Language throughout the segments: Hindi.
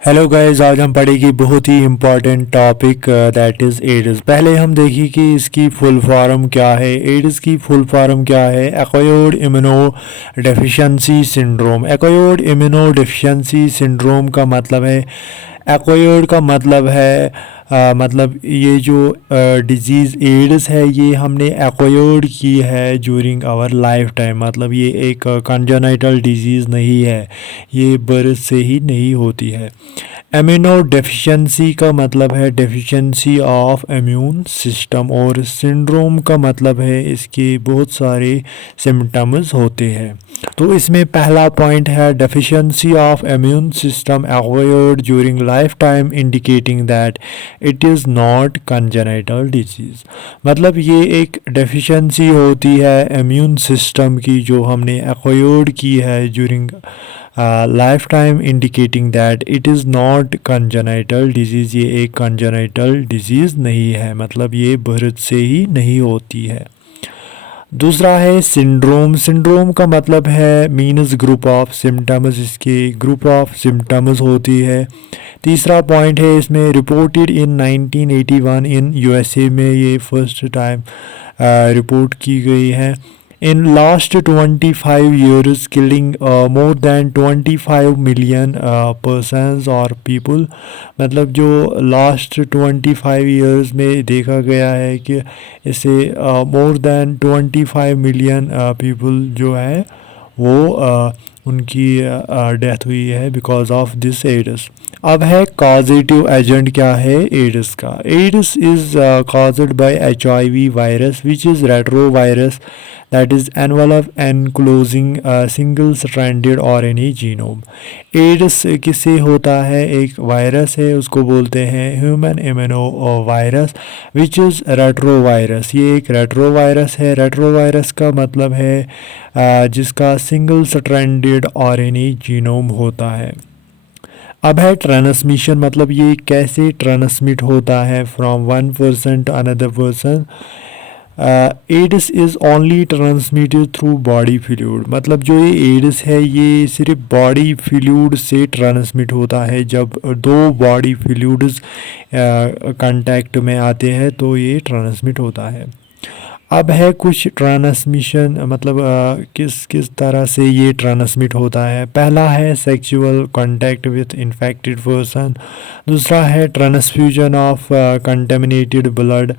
हेलो गाइस, आज हम पढ़ेंगे बहुत ही important topic that is AIDS. पहले हम देखिए कि इसकी फुल फॉर्म क्या है। एड्स की फुल फॉर्म क्या है? Acquired immuno deficiency syndrome. Acquired immuno deficiency syndrome का मतलब है, एक्वायर्ड का मतलब है मतलब ये जो डिजीज़ एड्स है ये हमने एक्वायर्ड की है ज्यूरिंग आवर लाइफ टाइम। मतलब ये एक कंजेनाइटल डिजीज़ नहीं है, ये बर्थ से ही नहीं होती है। इम्यूनो डेफिशिएंसी का मतलब है डेफिशिएंसी ऑफ इम्यून सिस्टम, और सिंड्रोम का मतलब है इसके बहुत सारे सिम्टम्स होते हैं। तो इसमें पहला पॉइंट है deficiency of immune system acquired during life time indicating that it is not congenital disease. मतलब ये एक डेफिशिएंसी होती है इम्यून सिस्टम की जो हमने एक्वायर्ड की है during life time indicating that it is not congenital disease. ये एक कंजेनाइटल डिजीज़ नहीं है, मतलब ये बर्थ से ही नहीं होती है। दूसरा है सिंड्रोम। सिंड्रोम का मतलब है मीन्स ग्रुप ऑफ सिम्टम्स, इसके ग्रुप ऑफ सिम्टम्स होती है। तीसरा पॉइंट है इसमें रिपोर्टेड इन 1981 इन यूएसए में ये फर्स्ट टाइम रिपोर्ट की गई है। In last 25 years killing more than 25 million persons और पीपल। मतलब जो लास्ट 25 years में देखा गया है कि इसे मोर देन 25 मिलियन पीपल जो है वो उनकी डेथ हुई है बिकॉज ऑफ दिस एड्स। अब है कॉजेटिव एजेंट क्या है एड्स का। AIDS is caused by HIV virus which is retro virus that is envelope enclosing a single stranded RNA genome। AIDS किससे होता है? एक वायरस है, उसको बोलते हैं human immuno virus which is retro virus. ये एक रेट्रो वायरस है। रेट्रो वायरस का मतलब है जिसका सिंगल स्ट्रैंडेड RNA जीनोम होता है। अब है ट्रांसमिशन, मतलब ये कैसे ट्रांसमिट होता है from one person to another person. AIDS is only transmitted through body fluid. मतलब जो ये एड्स है ये सिर्फ बॉडी फ्लूइड से ट्रांसमिट होता है। जब दो बॉडी फ्लूइड्स कांटेक्ट में आते हैं तो ये ट्रांसमिट होता है। अब है कुछ ट्रांसमिशन, मतलब किस किस तरह से ये ट्रांसमिट होता है। पहला है sexual contact with infected person. दूसरा है ट्रांसफ्यूजन ऑफ कंटेमिनेटेड ब्लड।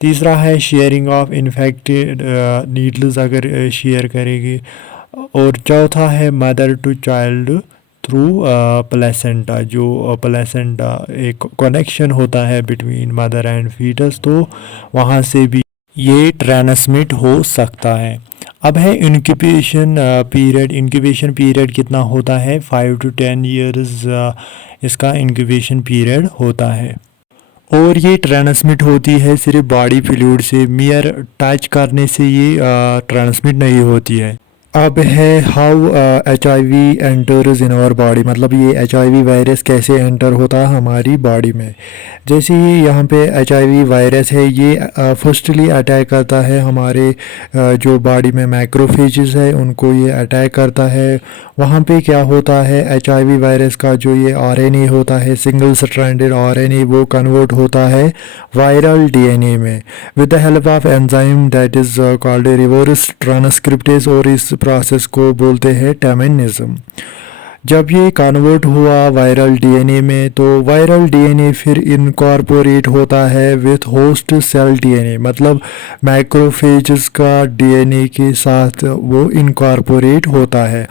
तीसरा है शेयरिंग ऑफ इन्फेक्टेड नीडल्स, अगर शेयर करेगी। और चौथा है mother to child through placenta. जो प्लेसेंटा एक कनेक्शन होता है बिटवीन मदर एंड फीटस, तो वहाँ से भी ये ट्रांसमिट हो सकता है। अब है इंक्यूबेशन पीरियड। इंक्यूबेशन पीरियड कितना होता है? 5 to 10 years इसका इंक्यूबेशन पीरियड होता है। और ये ट्रांसमिट होती है सिर्फ बॉडी फ्लूइड से, मियर टच करने से ये ट्रांसमिट नहीं होती है। अब है how HIV enters in our body. मतलब ये HIV वायरस कैसे एंटर होता है हमारी बॉडी में। जैसे ही यहाँ पे HIV वायरस है ये फर्स्टली अटैक करता है हमारे जो बॉडी में मैक्रोफेजेस है उनको ये अटैक करता है। वहाँ पे क्या होता है HIV वायरस का जो ये RNA होता है सिंगल स्ट्रैंडेड RNA वो कन्वर्ट होता है वायरल DNA में with the help of enzyme that is called reverse transcriptase, और इस प्रोसेस को बोलते हैं टैमिनिज्म। जब ये कन्वर्ट हुआ वायरल DNA में तो वायरल DNA फिर इनकॉर्पोरेट होता है विथ होस्ट सेल DNA। मतलब मैक्रोफेजेस का DNA के साथ वो इनकॉर्पोरेट होता है।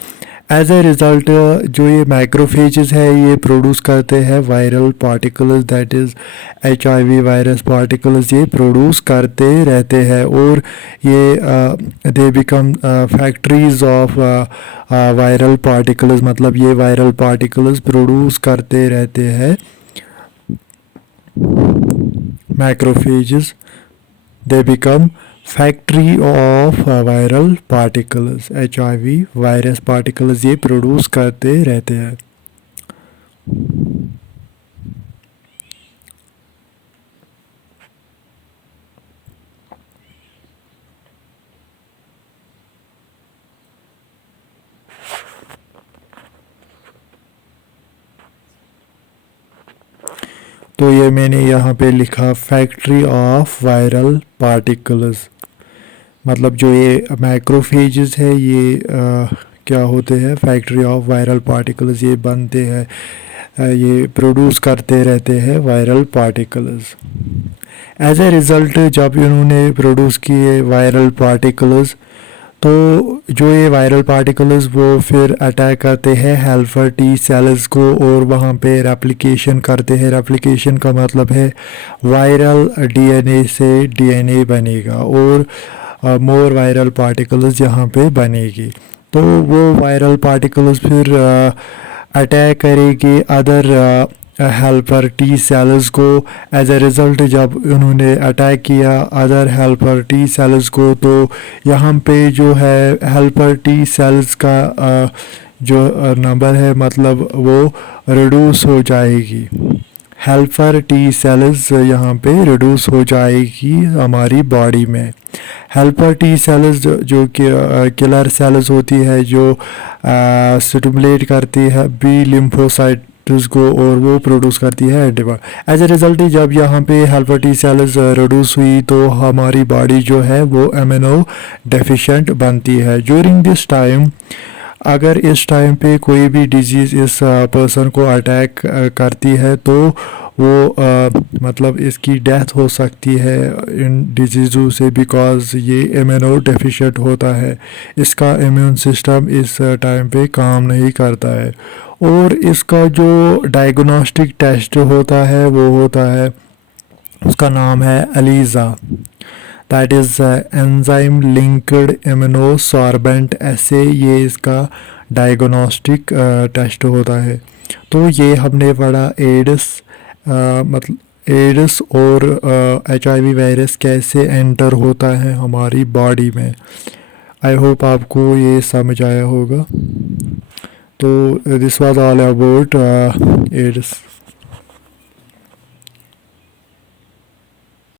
एज ए रिज़ल्ट जो ये मैक्रोफेजेस है ये प्रोड्यूस करते हैं viral particles that is HIV virus particles ये प्रोड्यूस करते रहते हैं, और ये they become factories of viral particles. मतलब ये वायरल पार्टिकल्स प्रोड्यूस करते रहते हैं macrophages, they become factory of viral particles. HIV virus particles ये प्रोड्यूस करते रहते हैं। तो ये मैंने यहाँ पे लिखा फैक्ट्री ऑफ वायरल पार्टिकल्स, मतलब जो ये मैक्रोफेजेस है ये क्या होते हैं, फैक्ट्री ऑफ वायरल पार्टिकल्स, ये बनते हैं, ये प्रोड्यूस करते रहते हैं viral particles. As a result जब इन्होंने प्रोड्यूस किए वायरल पार्टिकल्स, तो जो ये वायरल पार्टिकल्स वो फिर अटैक करते हैं हेल्पर टी सेल्स को और वहाँ पे रेप्लिकेशन करते हैं। रेप्लिकेशन का मतलब है वायरल डीएनए से डीएनए बनेगा और मोर वायरल पार्टिकल्स यहाँ पे बनेगी। तो वो वायरल पार्टिकल्स फिर अटैक करेगी अदर हेल्पर टी सेल्स को। एज ए रिज़ल्ट जब उन्होंने अटैक किया अदर हेल्पर टी सेल्स को, तो यहाँ पे जो है हेल्पर टी सेल्स का जो नंबर है मतलब वो रिड्यूस हो जाएगी। हेल्पर टी सेल्स यहाँ पे रिड्यूस हो जाएगी हमारी बॉडी में। हेल्पर टी सेल्स जो कि किलर सेल्स होती है, जो स्टिमुलेट करती है बी लिम्फोसाइट को और वो प्रोड्यूस करती है एंटीबॉडी। एज ए रिज़ल्ट जब यहाँ पे हेल्पर टी सेल्स रिड्यूस हुई तो हमारी बॉडी जो है वो इम्यूनो डेफिशिएंट बनती है। ड्यूरिंग दिस टाइम, अगर इस टाइम पे कोई भी डिजीज़ इस पर्सन को अटैक करती है तो वो मतलब इसकी डेथ हो सकती है इन डिजीज़ों से, बिकॉज़ ये इम्यूनो डेफिशिएंट होता है, इसका इम्यून सिस्टम इस टाइम पे काम नहीं करता है। और इसका जो डायग्नोस्टिक टेस्ट होता है वो होता है, उसका नाम है Eliza, that is enzyme linked immunosorbent ऐसे ये इसका डायग्नोस्टिक टेस्ट होता है। तो ये हमने पढ़ा एड्स, मतलब एड्स और HIV वायरस कैसे एंटर होता है हमारी बॉडी में। आई होप आपको ये समझ आया होगा। तो this was all about ads.